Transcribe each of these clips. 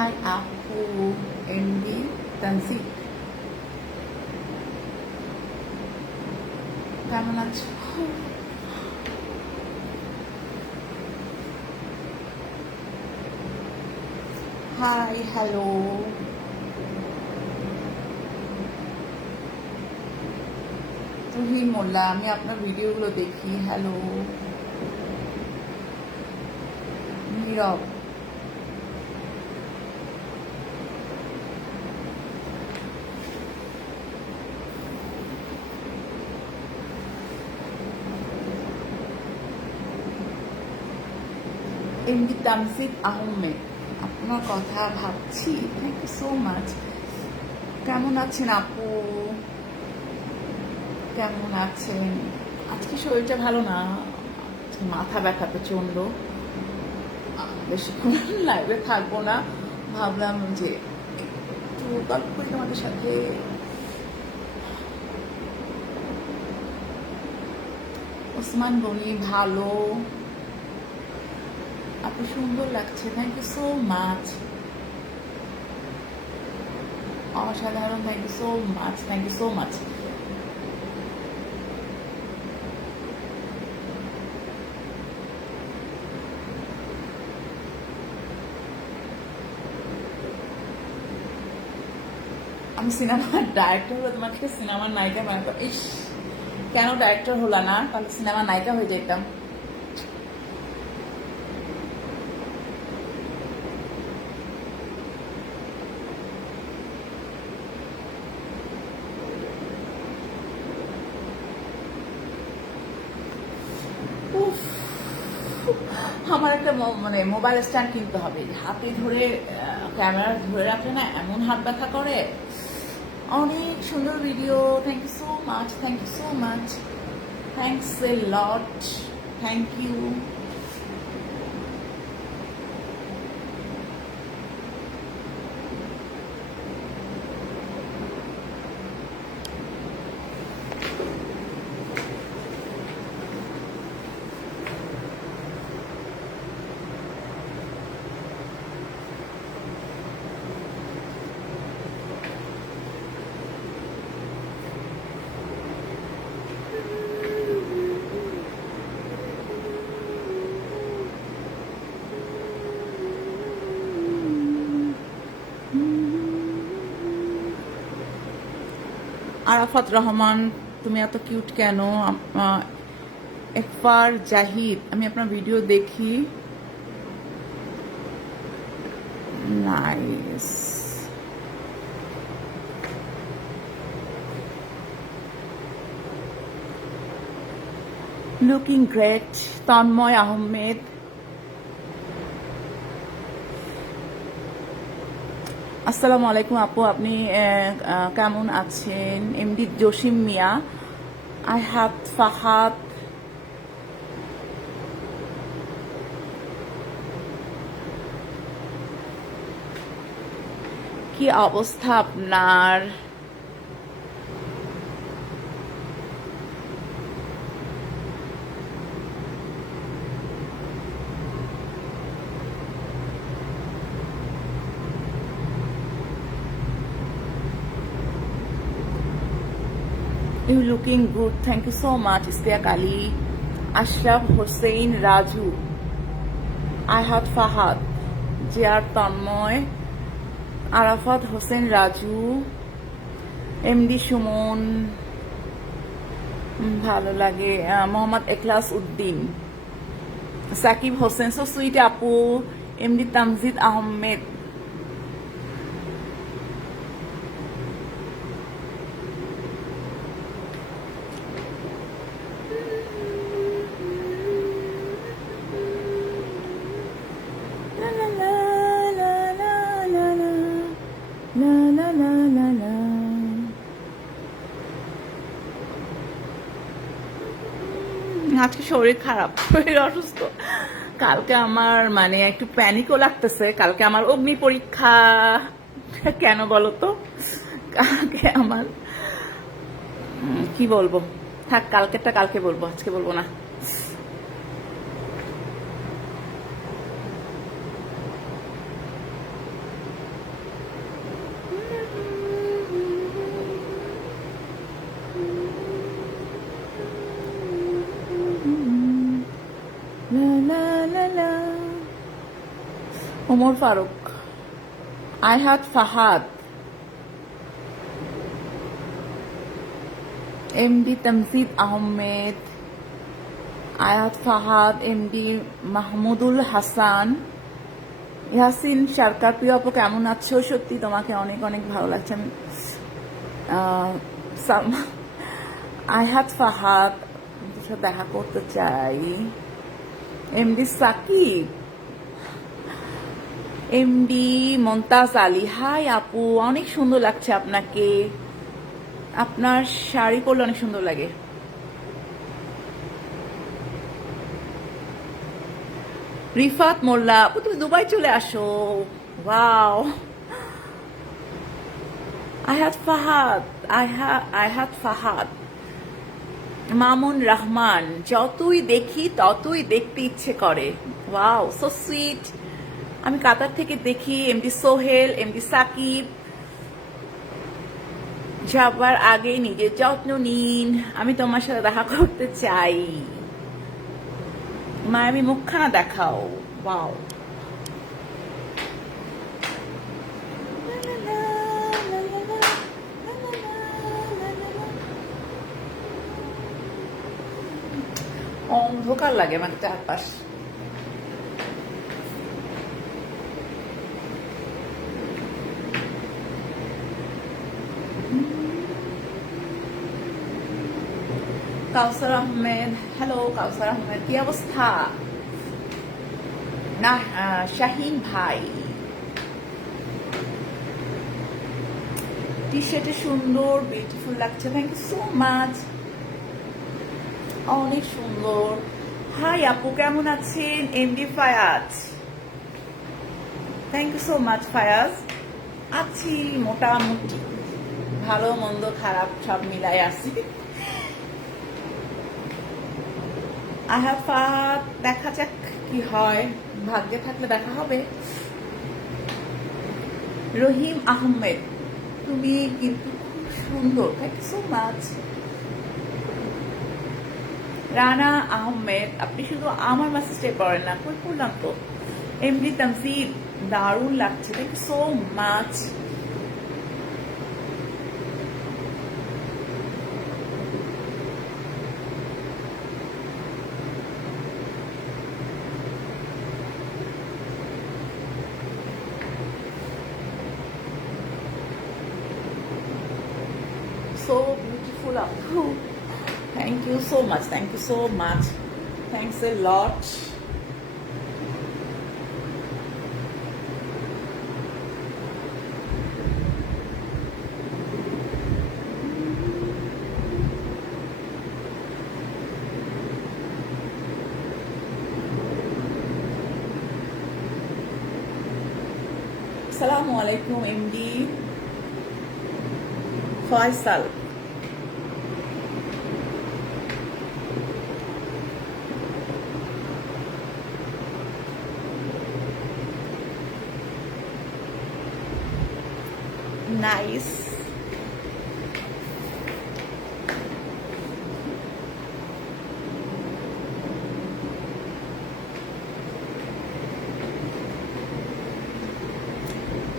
High আপু, MD Tanzid, কেমন আছো? High, hello. তুহিন মোল্লা, আমি আপনার ভিডিওগুলো দেখি। হ্যালো। নীরব, এমডি তামসিদ আহমেদ, আপনার কথা ভাবছি। Thank you so much. কেমন আছেন আপু? কেমন আছেন? আজকে শরীরটা ভালো না, মাথা ব্যথা প্রচন্ড। বেশিক্ষণ লাইভে থাকবো না, ভাবলাম যে একটু গল্প করি তোমাদের সাথে। ওসমান গনি, ভালো আপু, সুন্দর লাগছে। থ্যাংক ইউ সো মাচ, অসাধারণ। Thank you so much, thank you so much. আমি সিনেমার ডাইরেক্টর হলে তোমাকে সিনেমার নায়িকা বানাতাম। ইস, কেন ডাইরেক্টর হলো না? তাহলে সিনেমার নায়িকা হয়ে যেতাম। উফ, আমার একটা মানে মোবাইল স্ট্যান্ড কিনতে হবে। হাতে ধরে ক্যামেরা ধরে রাখলে না এমন হাত ব্যথা করে। অনেক সুন্দর video. Thank you so much, thank you so much, thanks a lot, thank you. Arafat Rahman, তুমি এত কিউট কেন? একবার জাহিদ, আমি আপনার ভিডিও দেখি। Nice, looking great. Tanmoy Ahmed, আসসালামু আলাইকুম আপু, আপনি কেমন আছেন? এমডি জসিম মিয়া, আহাত ফাহাদ, কি অবস্থা আপনার? You looking good. Thank you so much, Istiak Ali, Ashraf Hossein Raju, Ahad Fahad, Jiar Tanmoy, Arafat Hossein Raju, MD Suman, ভালো লাগে। মোহাম্মদ এখলাস উদ্দিন, সাকিব হোসেন, সো সুইট আপু। এমডি তামজিদ আহমেদ, আজকে শরীর খারাপ, শরীর অসুস্থ। কালকে আমার মানে একটু প্যানিকও লাগতেছে। কালকে আমার অগ্নি পরীক্ষা। কেন বলো তো? কালকে আমার কি বলবো, থাক, কালকেরটা কালকে বলবো, আজকে বলবো না। ওমর ফারুক, আয়হাত ফাহাদ, এমডি তামজিদ আহমেদ, আয়াত ফাহাদ, এমডি মাহমুদুল হাসান, ইয়াসিন সরকার। প্রিয় আপু কেমন আছো? সত্যি তোমাকে অনেক অনেক ভালো লাগছে। আমি আয়াত ফাহাদ দেখা করতে চাই। MD Sakib, MD Momtaz Ali, hi আপু, অনেক সুন্দর লাগছে আপনাকে, আপনার শাড়ি পরলে অনেক সুন্দর লাগে। রিফাত মোল্লা, আপু তুমি দুবাই চলে আসো। ওয়াও। আহাত ফাহাদ, আহাত ফাহাদ, মামুন রহমান, যতই দেখি ততই দেখতে ইচ্ছে করে। Wow, so sweet. আমি কাতার থেকে দেখি। এমডি সোহেল, এমডি সাকিব, যাবার আগে নিজের যত্ন নিন, আমি তোমার সাথে দেখা করতে চাই। মায়ামি মুখখানা দেখাও। ওয়াও। অন্ধকার লাগে আমাকে চারপাশ। কাউসার আহমেদ, হ্যালো কাউসার আহমেদ, কি অবস্থা? না শাহিন ভাই, টি শার্টে সুন্দর, বিউটিফুল লাগছে, থ্যাংক ইউ সো মাচ, অনেক সুন্দর। হাই আপু কেমন আছেন? MD Fayaz, thank you so much Fayaz. আছি মোটামুটি, ভালো মন্দ খারাপ সব মিলাই আছি। আহাফাত, দেখা যাক কি হয়, ভাগ্যে থাকলে দেখা হবে। রহিম আহমেদ, তুমি কিন্তু খুব সুন্দর, thank you so much. Rana Ahmed, আপনি শুধু আমার মেসেজটাই পড়েন না, কই পড়লাম তো। এমডি তামজিদ, দারুণ লাগছে, thank you so much. So beautiful appu. Thank you so much. Thank you so much. Thanks a lot. Assalamu alaikum MD Faisal. Nice.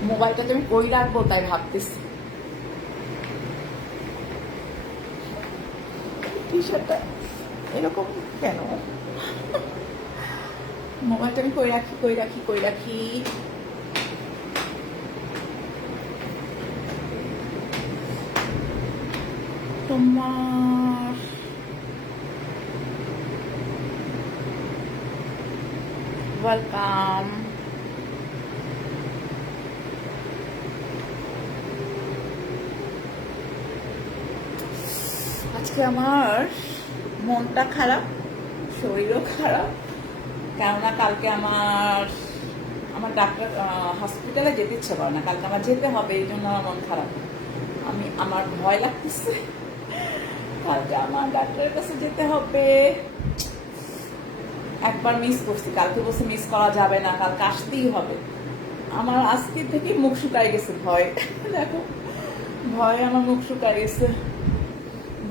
মোবাইলটাকে আমি কই রাখবো তাই ভাবতেছি। টি শার্টটা এরকম কেন? মোবাইলটা আমি কই রাখি কই রাখি কই রাখি। তোমার ওয়েলকাম। আজকে আমার মনটা খারাপ, শরীরও খারাপ, কেননা কালকে আমার ডাক্তার হসপিটালে যেতে ইচ্ছে করে না, কালকে আমার যেতে হবে, এই জন্য আমার মন খারাপ। আমার ভয় লাগতেছে, কালকে আমার ডাক্তারের কাছে যেতে হবে। একবার মিস করছি, কালকে বসে মিস করা যাবে না, কালকে আসতেই হবে। আমার আজকে থেকে মুখ শুকাই গেছে ভয়। দেখো ভয় আমার মুখ শুকাই গেছে,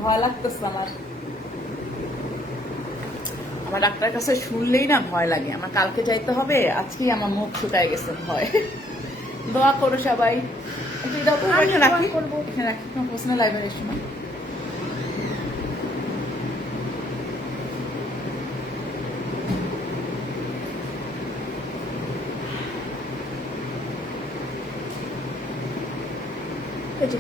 ভয় লাগতেছে আমার। আমার ডাক্তারের কাছে শুনলেই না ভয় লাগে, আমার কালকে যাইতে হবে, আজকেই আমার মুখ শুকায় গেছে ভয়। দোয়া করো সবাই। একটু এটা রাখি, এখানে রাখি, তোমার পার্সোনাল লাইব্রেরির সময়। এই যে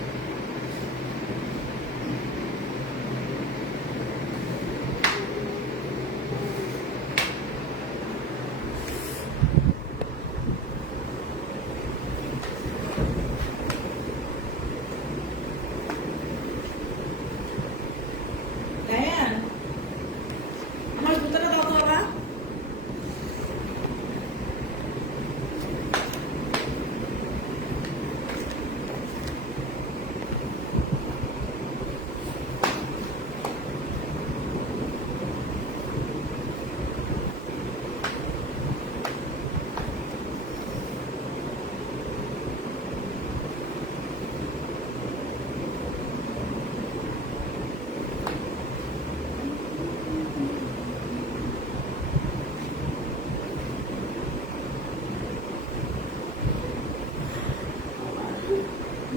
আমার জুতোটা দাও তো বাবা।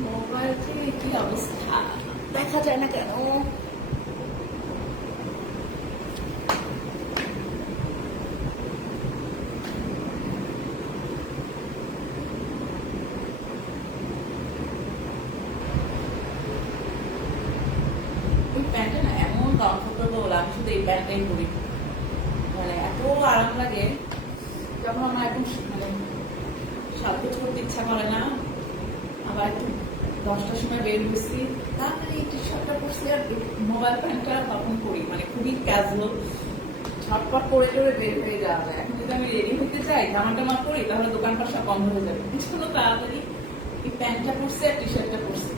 মোবাইলটি কি অবস্থা, দেখা যায় না কেন? এই প্যান্টটা না এমন কমফোর্টেবল, আমি শুধু এই প্যান্টটাই পরি, মানে এত আরাম লাগে যখন আমার একদম মানে সাজগোজ করতে ইচ্ছা করে না। আবার একটু 10টার সময় বের হয়েছি, তাড়াতাড়ি টি শার্টটা পরছি আর মোবাইল প্যান্টটা তখন করি, মানে খুবই ক্যাজুয়াল, ঝটপট করে করে বের হয়ে যাওয়া যায়। এখন যদি আমি রেডি হতে চাই, জামা টামা করি, তাহলে দোকানপাট সব বন্ধ হয়ে যাবে। এই জন্য তাড়াতাড়ি এই প্যান্টটা পরছি আর টি শার্টটা পরছি।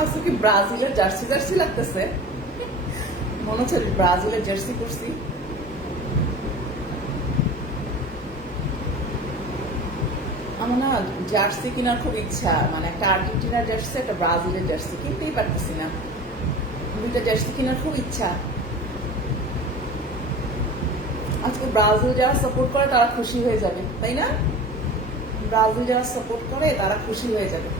আজকে কি ব্রাজিলের জার্সি জার্সি লাগতেছে, মনে হচ্ছে ব্রাজিলের জার্সি পরছি। আমার না জার্সি কেনার খুব ইচ্ছা, মানে একটা আর্জেন্টিনার জার্সি, একটা ব্রাজিলের জার্সি, কিনতেই পারতেছি না। দুইটা জার্সি কেনার খুব ইচ্ছা। আজকে ব্রাজিল যারা সাপোর্ট করে তারা খুশি হয়ে যাবে, তাই না? ব্রাজিল যারা সাপোর্ট করে তারা খুশি হয়ে যাবে।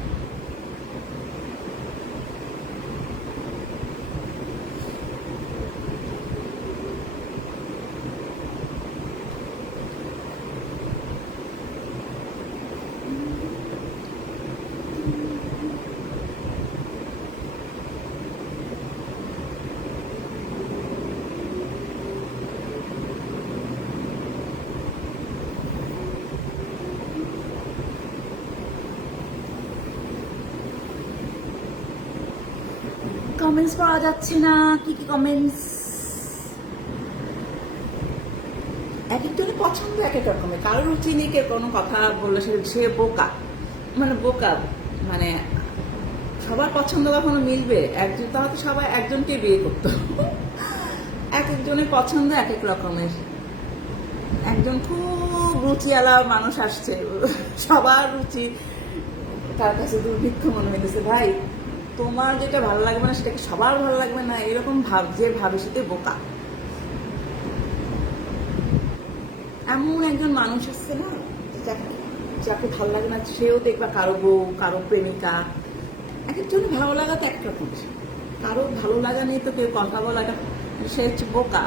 কমেন্টস পাওয়া যাচ্ছে না, কি কি কমেন্টস? এক একজনের পছন্দ এক এক রকমের, কারোর রুচি নেই, কেউ কোনো কথা বললে সে বোকা, মানে বোকা, মানে সবার পছন্দ কখনো মিলবে? একজন তাহলে সবাই একজনকে বিয়ে করতো। এক একজনের পছন্দ এক এক রকমের। একজন খুব রুচিওয়ালা মানুষ আসছে, সবার রুচি তার কাছে দুর্ভিক্ষ মনে হইতেছে। ভাই, তোমার যেটা ভালো লাগবে না সেটাকে সবার ভালো লাগবে না, এরকম ভাব যে ভাবে সেটা বোকা। এমন একজন মানুষ আসছে না, যাকে ভালো লাগে না সেও দেখবা কারো বউ, কারো প্রেমিকা। এক একজনের ভালো লাগা তো এক রকম, কারো ভালো লাগা নেই তো কেউ কথা বলা, সে হচ্ছে বোকা।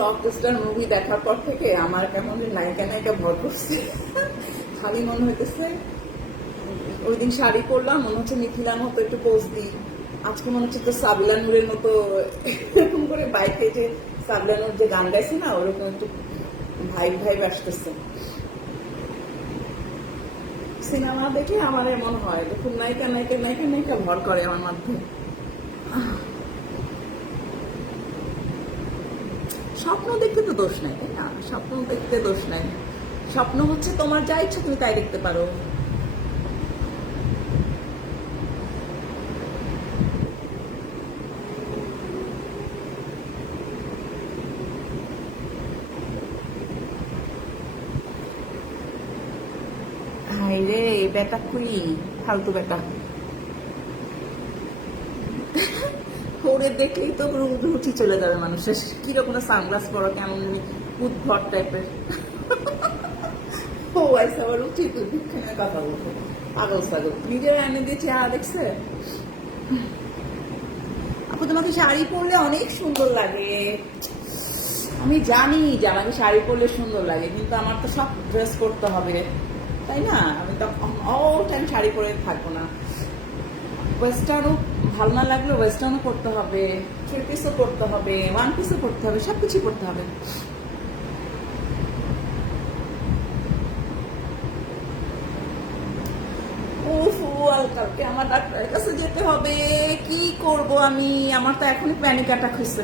রকস্টার মুভি দেখার পর থেকে আমার কেমন নায়িকা নায়িকা ভর করছে। খালি মনে হইতেছে, ওই দিন শাড়ি পরলাম, মনে হচ্ছে মিথিলার মতো একটু পোজ দিই। আজকে মনে হচ্ছে তো সাবিলা নূরের মতো এরকম করে বাইকে যে সাবিলা নূর যে গান গাইছে না, ওরকম একটু ভাইব ভাইব আসতেছে। সিনেমা দেখে আমার এমন হয়, দেখুন নায়িকা নায়িকা নায়িকা নায়িকা ভর করে আমার মধ্যে। স্বপ্ন দেখতে তো দোষ নাই, তাই না? স্বপ্ন দেখতে দোষ নাই। স্বপ্ন হচ্ছে তোমার যা ইচ্ছা তুমি তাই দেখতে পারো। হাই রে, বেটা খুই, ফালতু বেটা। ওরে দেখলেই তো রুচি চলে যাবে মানুষের। কিরকম সানগ্লাস পরো, কেমন উদ্ভট টাইপের। ও আইসা আবার উচিত বিক্ষণের কথা বলতো, পাগল পাগল। নিজের এনে দিয়ে চেহারা দেখছে। আপু তোমাকে শাড়ি পরলে অনেক সুন্দর লাগে। আমি জানি যে আমাকে শাড়ি পরলে সুন্দর লাগে, কিন্তু আমার তো সব ড্রেস করতে হবে, তাই না? আমি তো অল টাইম শাড়ি পরে থাকবো না। ওয়েস্টার্নও ভালো না লাগলে ওয়েস্টার্নও করতে হবে, থ্রি পিসও করতে হবে, ওয়ান পিসও করতে হবে, সবকিছু করতে হবে। কালকে আমার ডাক্তারের কাছে যেতে হবে। কি করব আমি? আমার তো এখনই প্যানিক অ্যাটাক হয়েছে।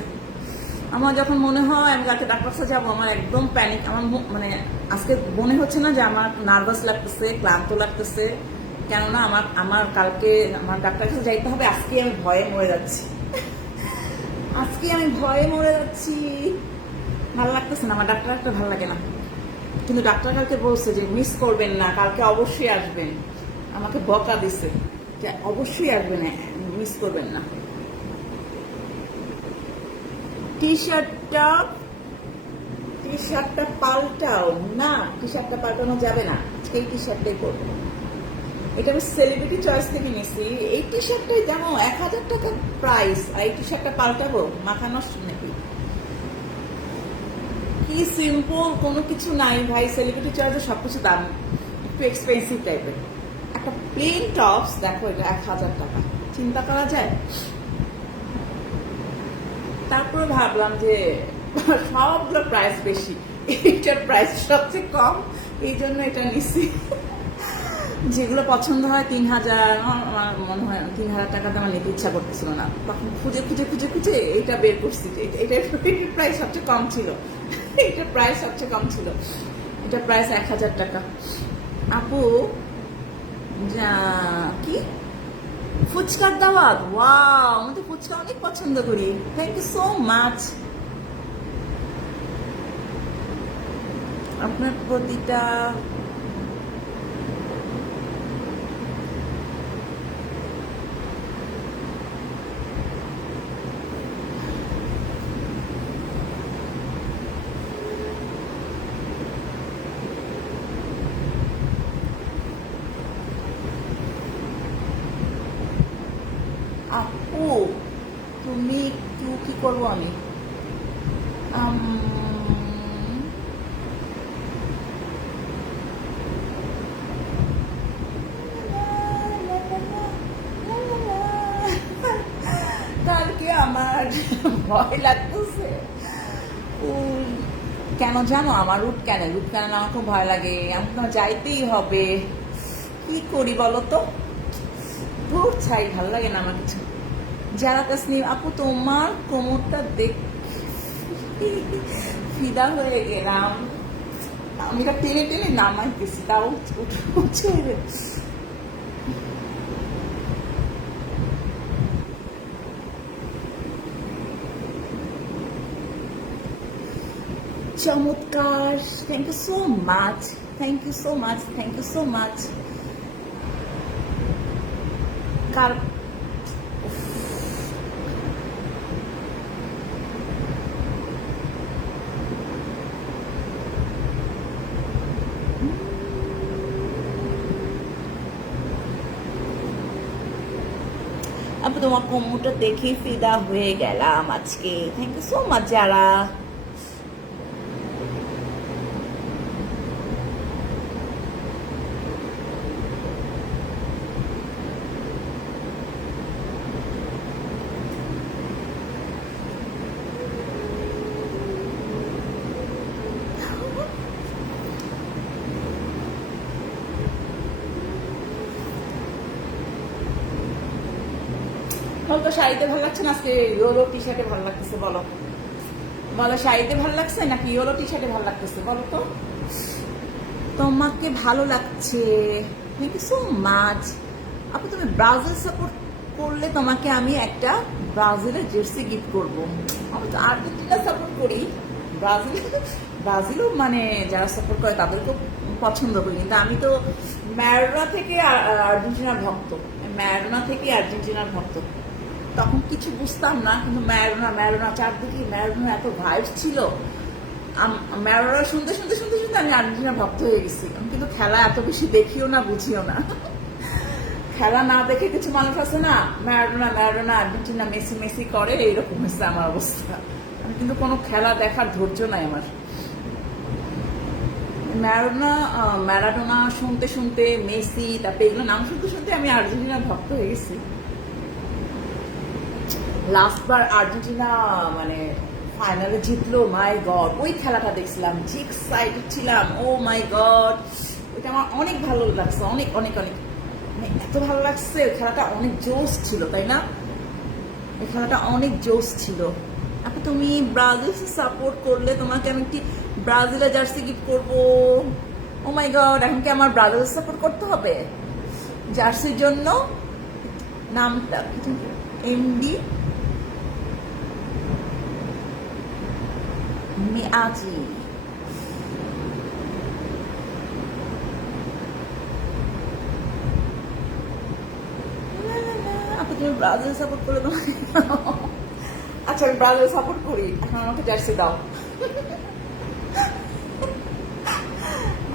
আমার যখন মনে হয় আমি কালকে ডাক্তার কাছে যাবো, আমার একদম প্যানিক। আমার মানে আজকে মনে হচ্ছে না যে আমার নার্ভাস লাগতেছে, ক্লান্ত লাগতেছে, কেননা আমার কালকে আমার ডাক্তারের কাছে যাইতে হবে। আজকে আমি ভয়ে মরে যাচ্ছি, আজকে আমি ভয়ে মরে যাচ্ছি। ভালো লাগতেছে না, আমার ডাক্তার একটা ভালো লাগে না। কিন্তু ডাক্তার কালকে বলছে যে মিস করবেন না, কালকে অবশ্যই আসবেন। আমাকে বকা দিছে যে অবশ্যই আসবেন, মিস করবেন না। টি শার্টটা পাল্টাও না, টি শার্টটা পাল্টানো যাবে না, এই টি শার্টটাই করবো। এটা আমি সেলিব্রিটি চয়েস থেকে নিছি। এই টি শার্টটাই জানো 1000 টাকা প্রাইস, আর এই টি শার্টটা পাল্টাবো? মাথা নষ্ট নাকি? কি সিম্পল, কোনো কিছু নাই ভাই। সেলিব্রিটি চয়েসে সবকিছু দাম একটু এক্সপেন্সিভ টাইপের। একটা প্লেন টপস দেখো, এটা 1000 টাকা, চিন্তা করা যায়? তারপরে ভাবলাম যে সবগুলো প্রাইস বেশি, এইটার প্রাইস সবচেয়ে কম, এই জন্য এটা নিচ্ছি। যেগুলো পছন্দ হয় 3000, আমার মনে হয় 3000 টাকাতে আমার নিতে ইচ্ছা করতেছিল না, তখন খুঁজে খুঁজে খুঁজে খুঁজে এইটা বের করছি। এটার প্রাইস সবচেয়ে কম ছিল, এটার প্রাইস সবচেয়ে কম ছিল। এটার প্রাইস 1000 টাকা। আপু কি ফুচকার দাওয়াত? ওয়াও, আমি তো ফুচকা অনেক পছন্দ করি। Thank you so much. আপনার প্রতিটা আপু তুমি একটু কি করবো আমি? কালকে আমার ভয় লাগতেছে। কেন জানো? আমার রুট ক্যানেল আমার খুব ভয় লাগে। আমার তো যাইতেই হবে, কি করি বলো তো? ধূর ছাই, ভালো লাগে না আমার কিছু। যারা তাসনিম আপু তোমার কোমরটা দেখ ফিদা হয়ে গেলাম। আমি এটা টেনে টেনে নামাইতেছি, তাও উঠে। চমৎকার, thank you so much, thank you so much, thank you so much. কার আপু তোমার কোমরটা দেখেই ফিদা হয়ে গেলাম আজকে। থ্যাংক ইউ সো মাচ যারা। তো শাড়িতে ভালো লাগছে না, আজকে ইয়েলো টি শার্টে ভালো লাগতেছে বলো? বলো শাড়িতে ভালো লাগছে নাকি ইয়েলো টি শার্টে ভালো লাগতেছে বলো তো? তোমাকে ভালো লাগছে, থ্যাংক ইউ সো মাচ। আপু তুমি ব্রাজিল সাপোর্ট করলে তোমাকে আমি একটা ব্রাজিলের জার্সি গিফট করবো। আমি তো আর্জেন্টিনা সাপোর্ট করি, ব্রাজিলও মানে যারা সাপোর্ট করে তাদেরকেও পছন্দ করি, কিন্তু আমি তো ম্যারাডোনা থেকে আর্জেন্টিনার ভক্ত, ম্যারাডোনা থেকে আর্জেন্টিনার ভক্ত। তখন কিছু বুঝতাম না, কিন্তু ম্যারাডোনা চারদিকে ম্যারাডোনা এত ভাইবস ছিল। ম্যারাডোনা শুনতে শুনতে শুনতে শুনতে আমি আর্জেন্টিনার ভক্ত হয়ে গেছি। আমি কিন্তু খেলা এত বেশি দেখিও না, বুঝিও না। খেলা না দেখে কিছু মানুষ আছে না, ম্যারাডোনা আর্জেন্টিনা মেসি মেসি করে, এইরকম হচ্ছে আমার অবস্থা। আমি কিন্তু কোনো খেলা দেখার ধৈর্য নাই আমার। ম্যারাডোনা শুনতে শুনতে মেসি, তারপরে এগুলো নাম শুনতে শুনতে আমি আর্জেন্টিনার ভক্ত হয়ে গেছি। লাস্টবার আর্জেন্টিনা মানে ফাইনালে জিতলো, মাই গড ওই খেলাটা দেখছিলাম, যে এক্সাইটেড ছিলাম, ও মাই গড। ওইটা আমার অনেক ভালো লাগছে, অনেক অনেক অনেক মানে এত ভালো লাগছে। ওই খেলাটা অনেক জোশ ছিল, তাই না? এই খেলাটা অনেক জোশ ছিল। আপু তুমি ব্রাজিল সাপোর্ট করলে তোমাকে আমি একটি ব্রাজিলের জার্সি গিফট করবো। ও মাই গড, এখন কি আমার ব্রাজিল সাপোর্ট করতে হবে জার্সির জন্য? নামটা এমডি মিয়াজি। আপু তুমি ব্রাজিল সাপোর্ট করলে তোমাকে আচ্ছা আমি ব্রাজিল সাপোর্ট করি, এখন আমাকে জার্সি দাও।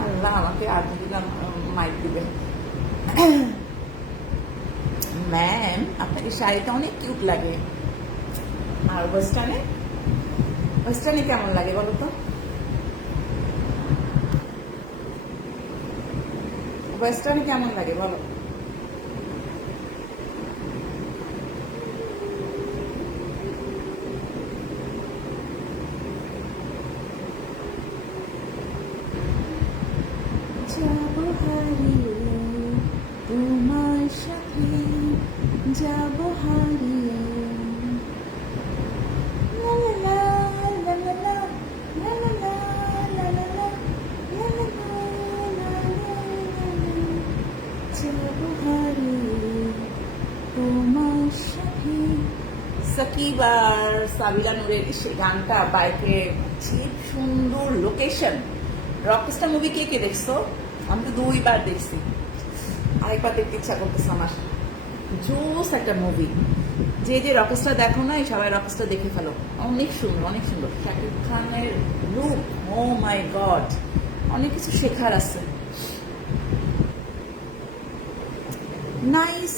আল্লাহ আমাকে আর্জেন্টিনা মাইক দিবে। ম্যাম আপনাকে শাড়িটা অনেক কিউট লাগে। আর ওয়েস্টার্নে কেমন লাগে বলো তো? ওয়েস্টার্নে কেমন লাগে বলো? যাবো হারিয়ে তোমার সাথে, যাবো হারিয়ে। লা লা লা লা লা লা লা লা লা লা লা লা লা লা লা লা লা। যাবো হারিয়ে তোমার সাথে। সাকিব আর সাবিলা নূরের সেই গানটা বাইকে, যে সুন্দর লোকেশন। রকস্টার মুভি কে কে দেখছো? আমি তো 2বার দেখছি, আরেকবার দেখতে ইচ্ছা করতেছে আমার। জোস একটা মুভি। যে যে রকস্টার দেখো না, সবাই রকস্টার দেখে ফেলো, অনেক সুন্দর অনেক সুন্দর। শাকিব খানের লুক, ও মাই গড, অনেক কিছু শেখার আছে। নাইস।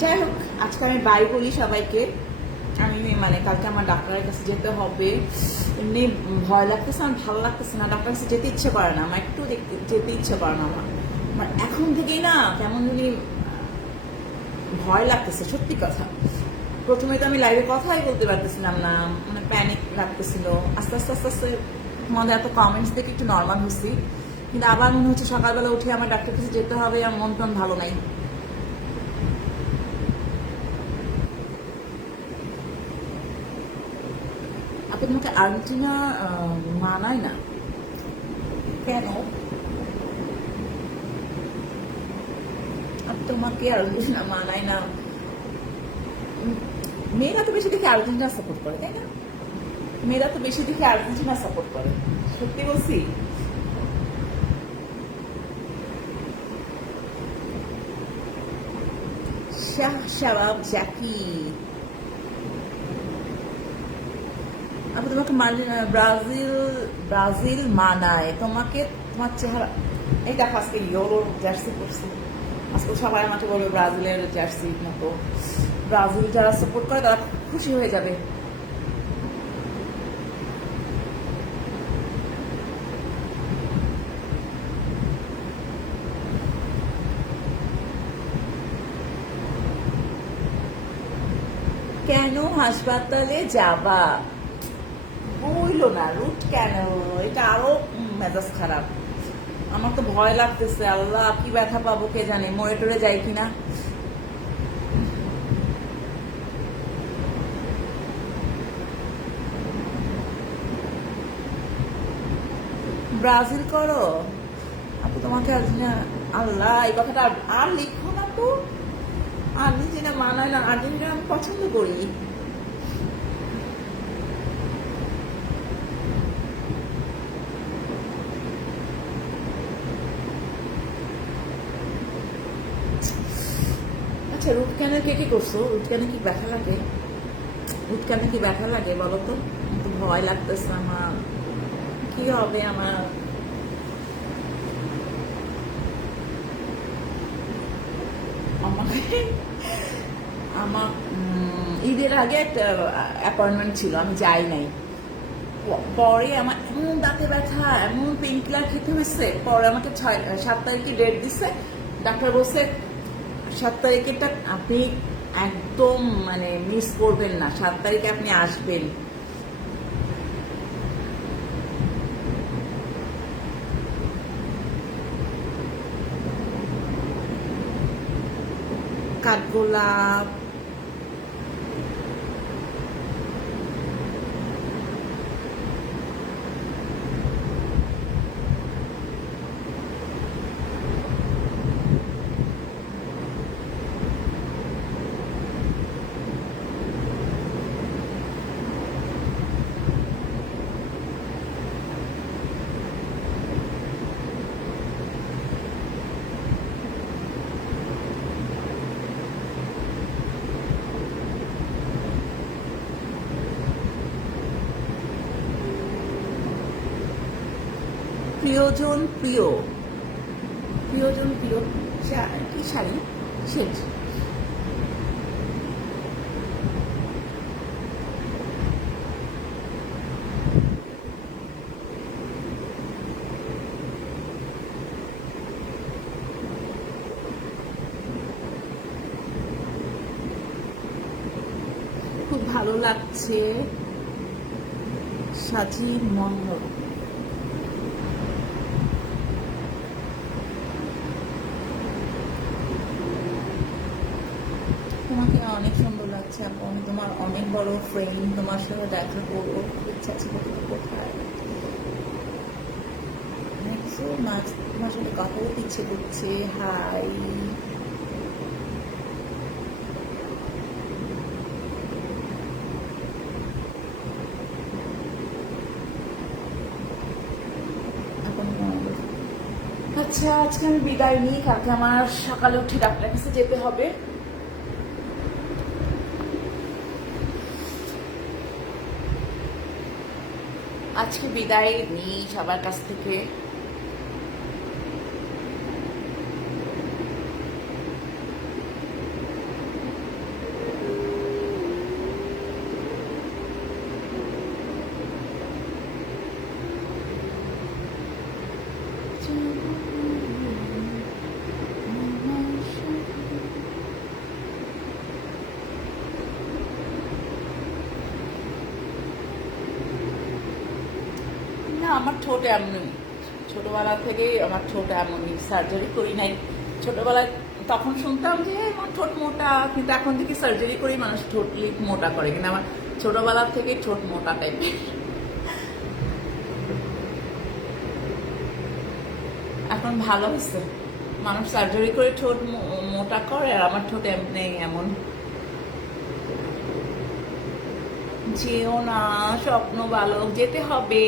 যাই হোক, আজকে আমি বাই বলি সবাইকে। আমি মানে কালকে আমার ডাক্তারের কাছে যেতে হবে। এমনি ভয় লাগতেছে, আমার ভালো লাগতেছে না, ডাক্তারের কাছে যেতে ইচ্ছে করে না আমার, একটু যেতে ইচ্ছে করে না আমার। মানে এখন থেকেই না কেমন যদি ভয় লাগতেছে, সত্যি কথা। প্রথমে তো আমি লাইভে কথাই বলতে পারতেছিলাম না, মানে প্যানিক লাগতেছিল। আস্তে আস্তে আস্তে আস্তে তোমাদের এত কমেন্টস দেখে একটু নর্মাল হয়েছি, কিন্তু আবার মনে হচ্ছে সকালবেলা উঠে আমার ডাক্তারের কাছে যেতে হবে, আমার মন টন ভালো নাই। আপনি তোমাকে আর্জেন্টিনা মানায় না কেন? তোমাকে আর্জেন্টিনা মানায় না? মেয়েরা তো বেশি দেখে আর্জেন্টিনা সাপোর্ট করে, তাই না? মেয়েরা তো বেশি দেখে আর্জেন্টিনা সাপোর্ট করে, সত্যি বলছি। শাহ শাবাব জাকি, আমি তোমাকে ব্রাজিল মানায় তোমাকে, তোমার চেহারা। এই দেখো আজকে ইয়েলো জার্সি পরছি, আজকে সবাই আমাকে বলবে ব্রাজিলের জার্সি মতো। ব্রাজিল যারা সাপোর্ট করে তারা খুশি হয়ে যাবে। কেন হাসপাতালে যাবা? বইলো না, রুট ক্যানেল, এটা আরো মেজাজ খারাপ। আমার তো ভয় লাগতেছে, আল্লাহ কি ব্যথা পাবো কে জানে, মরে টরে যাই কিনা। ব্রাজিল করো আপু, তোমাকে আল্লাহ এই কথাটা আর লিখো না তো। আর্জেন্টিনা মানায় না, আর্জেন্টিনা আমি পছন্দ করি। আচ্ছা, রুট ক্যানেল কে কি করছো? রুট ক্যানে কি ব্যথা লাগে? রুট ক্যানে কি ব্যথা লাগে বলো তো? তো ভয় লাগতেছে আমার, কি হবে আমার। আমাকে আমার ঈদের আগে একটা অ্যাপয়েন্টমেন্ট ছিল, আমি যাই নাই। পরে আমার এমন দাঁতে ব্যথা, এমন পেইন কিলার খেতে হয়েছে, পরে আমাকে 7 তারিখে ডেট দিছে। ডাক্তার বলছে 7 তারিখেটা আপনি একদম মানে মিস করবেন না, 7 তারিখে আপনি আসবেন। কাঠগোলাপ, প্রিয়জন প্রিয়, প্রিয়জন প্রিয় কি শাড়ি শেষ। খুব ভালো লাগছে সাজি মঙ্গল। তোমাকে অনেক সুন্দর লাগছে আপু, আমি তোমার অনেক বড় ফ্রেন্ড, তোমার সাথে দেখা করবো খুব ইচ্ছা ছিল, কিন্তু কোথায়। থ্যাংক সো মাচ, তোমার সাথে কথা বলতে ইচ্ছে করছে। হাই, আচ্ছা আজকে আমি বিদায় নিই, কালকে আমার সকালে উঠে ডাক্তার কাছে যেতে হবে। আজকে বিদায় নিই সবার কাছ থেকে। না, আমার ঠোঁট এমনই, ছোটবেলা থেকেই আমার ঠোঁট এমনই, সার্জারি করি নাই। ছোটবেলায় তখন শুনতাম যে আমার ঠোঁট মোটা, কিন্তু এখন থেকে সার্জারি করেই মানুষ ঠোঁট লিপ মোটা করে, কিন্তু আমার ছোটবেলা থেকেই ঠোঁট মোটা টাইপের। এখন ভালো হয়েছে, মানুষ সার্জারি করে ঠোঁট মোটা করে, আর আমার ঠোঁট এমনি এমন। যেও না স্বপ্ন বালক, যেতে হবে।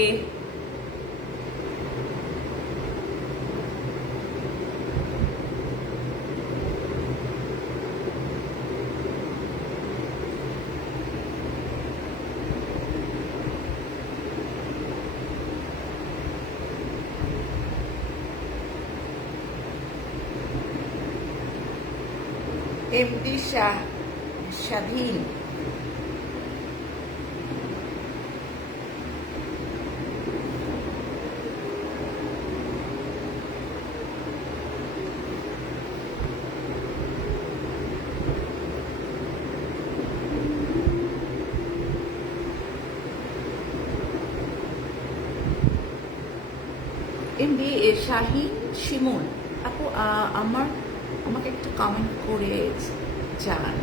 এমডি স্বাধীন, এমডি শাহিন শিমুল আপু, আমাকে একটা কমেন্ট করে যান।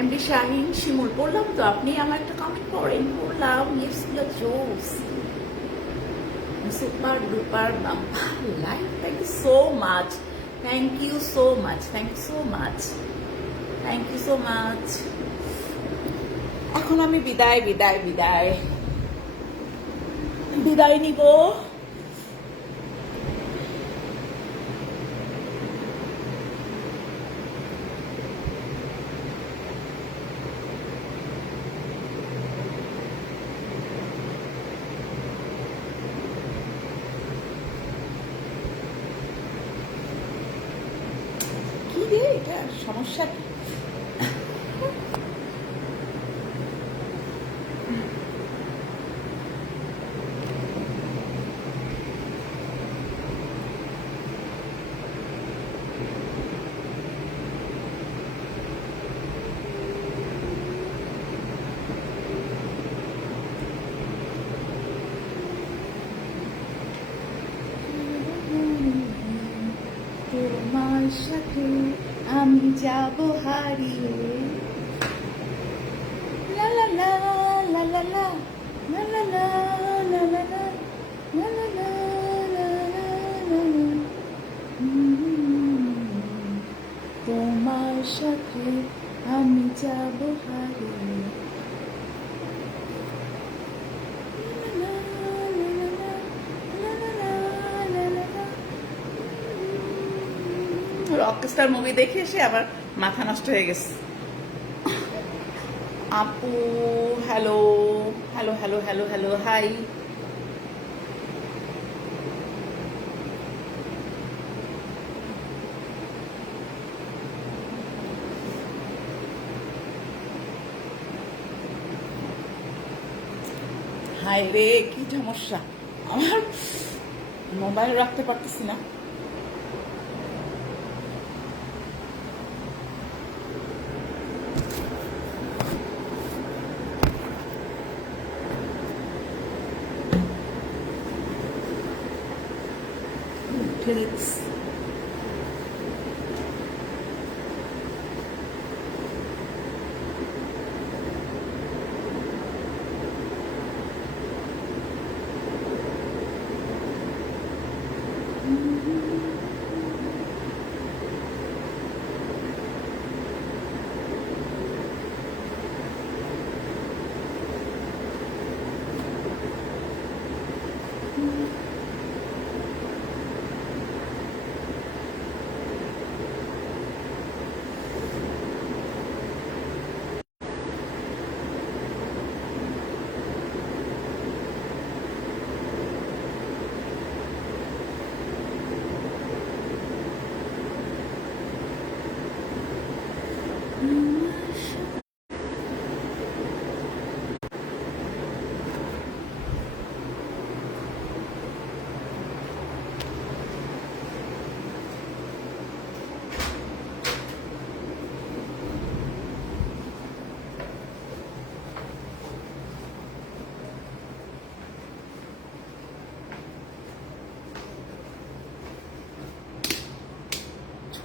এমডি শাহিন শিমুল বললাম তো, আপনি আমার একটা কমেন্ট করেন, বললাম ইয়েসগুলো জোস super duper life. Thank you so much, thank you so much, thank you so much, thank you so much. এখন আমি বিদায় বিদায় বিদায় বিদায় নিব। কি রে, এটা সমস্যা কি? তোমার সাথে আমি যাব হারিয়ে, লা লা লা লা লা লা লা লা লা লা লা লা লা লা লা লা লা লা। তোমার সাথে আমি যাব হারিয়ে। রকস্টার মুভি দেখে এসে আবার মাথা নষ্ট হয়ে গেছে। আপু hello hello hello hello hello hi. Hi রে, কি সমস্যা আমার, মোবাইল রাখতে পারতেছি না। ফিলিপস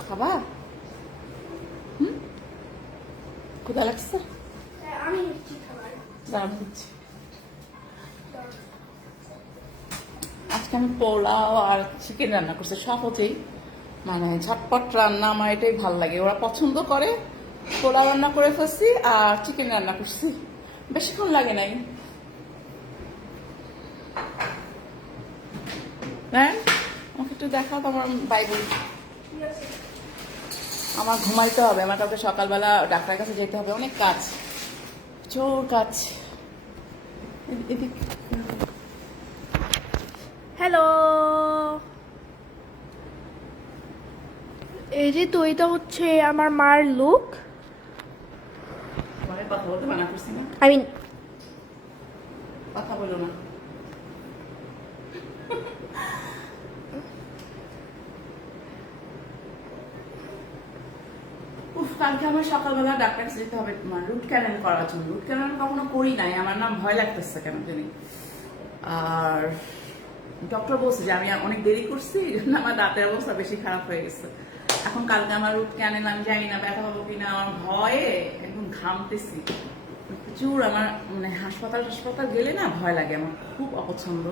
খাবা? ক্ষুধা লাগছে? আমি নিচ্ছি খাবার। দাঁড়ান দিচ্ছি। আজকে আমি পোলাও আর চিকেন রান্না করছি, সহজেই, মানে ঝটপট রান্না, আমার এটাই ভাল লাগে, ওরা পছন্দ করে। পোলাও রান্না করে ফেলছি আর চিকেন রান্না করছি, বেশিক্ষণ লাগে নাই। হ্যাঁ, আমাকে একটু দেখাও তো আমার বাইবেল। আমার ঘুমাইতে হবে, আমার কালকে সকালবেলা ডাক্তারের কাছে যেতে হবে, অনেক কাজ, প্রচুর কাজ। হ্যালো এই যে তো এটা হচ্ছে আমার মার লুক। মানে কথা বলতে মানা করছি না, আই মিন কথা বলো না। উফ, কালকে আমার সকালবেলা ডাক্তার কাছে যেতে হবে তোমার রুট ক্যানেল করার জন্য। রুট ক্যানেল কখনো করি নাই, আমার নাম ভয় লাগতেছে কেন জানি। আর ডক্টর বলছে যে আমি অনেক দেরি করছি, এই জন্য আমার দাঁতের অবস্থা বেশি খারাপ হয়ে গেছে। এখন কালকে আমার রুট ক্যানেল, আমি জানি না ব্যথা পাবো কিনা, আমার ভয়ে একদম ঘামতেছি প্রচুর। আমার মানে হাসপাতাল গেলে না ভয় লাগে, আমার খুব অপছন্দ।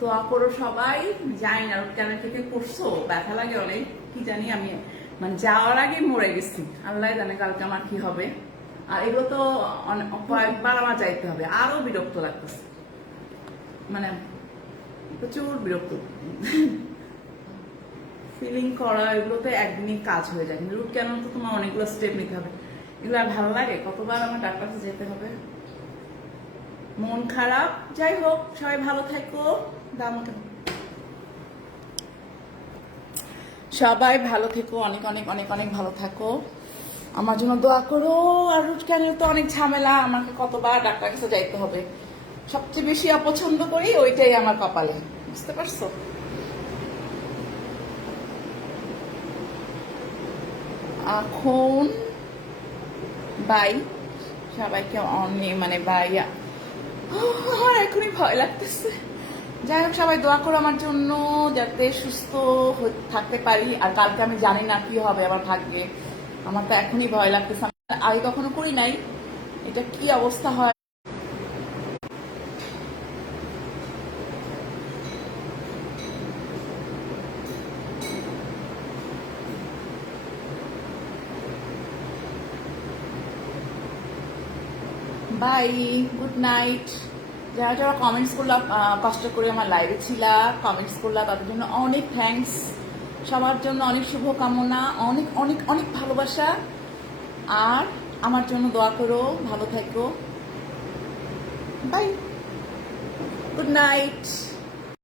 দোয়া করো সবাই। জানি না রুট ক্যানেল থেকে করছো, ব্যথা লাগে অনেক, কি জানি। আমি মানে যাওয়ার আগে মরে গেছি, আল্লাহ জানে কালকে আমার কি হবে। আর এগুলো তো কয়েকবার আমার যাইতে হবে, আরো বিরক্ত লাগতেছে, মানে প্রচুর বিরক্ত। ফিলিং করা এগুলো তো একদিনই কাজ হয়ে যায়, কিন্তু রুট ক্যানেল তো তোমার অনেকগুলো স্টেপ নিতে হবে। এগুলো আর ভালো লাগে? কতবার আমার ডাক্তার কাছে যেতে হবে, মন খারাপ। যাই হোক, সবাই ভালো থাকো। সবাই ভালো থেকো, অনেক অনেক অনেক অনেক ভালো থাকো। আমার জন্য দোয়া করো। আর রুট ক্যানেল তো অনেক ঝামেলা, আমাকে কতবার ডাক্তার কাছে যাইতে হবে। সবচেয়ে বেশি অপছন্দ করি ওইটাই আমার কপালে, বুঝতে পারছো? এখন বাই সবাইকে, অনেক মানে বাই। আমার এখনই ভয় লাগতেছে। যাই হোক, সবাই দোয়া করো আমার জন্য, যাতে সুস্থ থাকতে পারি। আর কালকে আমি জানি না কি হবে আমার ভাগ্যে, আমার তো এখনই ভয় লাগতেছে। আমি আগে কখনো করি নাই, এটা কি অবস্থা হয়। Bye, good night. যারা যারা কমেন্টস করলাম, কষ্ট করে আমার লাইভে ছিলা, কমেন্টস করলাম, তাদের জন্য অনেক থ্যাঙ্কস। সবার জন্য অনেক শুভকামনা, অনেক অনেক অনেক ভালোবাসা। আর আমার জন্য দোয়া করো, ভালো থাকো। Bye, good night.